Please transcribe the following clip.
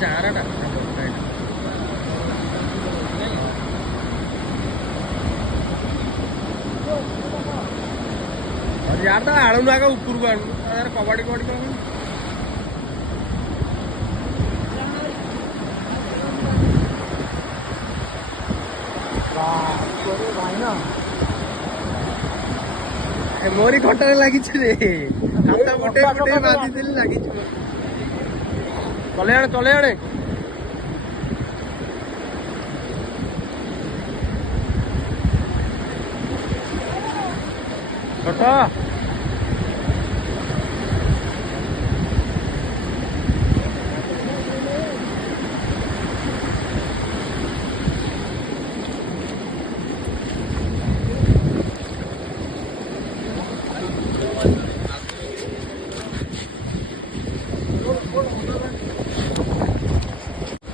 ଚାରଟା यार तो आलू आगे ऊपर को आलू यार कबाड़ी कबाड़ी कौन भाई ना मोरी खटारे लगी रे हाथ गोटे गोटे बांधी देले लगी चले आने चले आने छोटा